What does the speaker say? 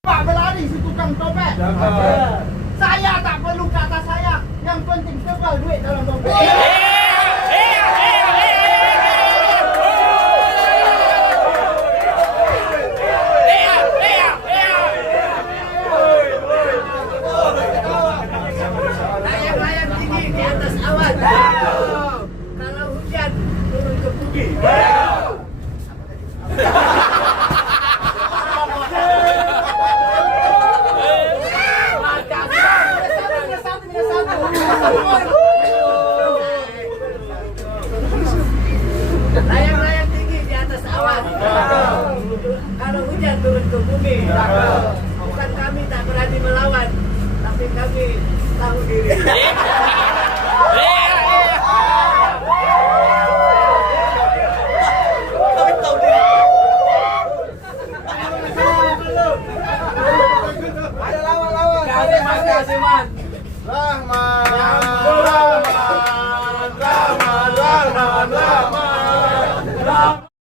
Pak berlari si tukang topet. Saya tak perlu kata saya. Yang penting tebal duit dalam dompet. Layang-layang tinggi di atas awan. Kalau hujan turun ke bumi. Layang-layang tinggi di atas awan. Kalau hujan turun ke bumi. Bukan kami tak berani melawan, tapi kami tahu diri. Ada lawan-lawan. Kasih man. Rahman.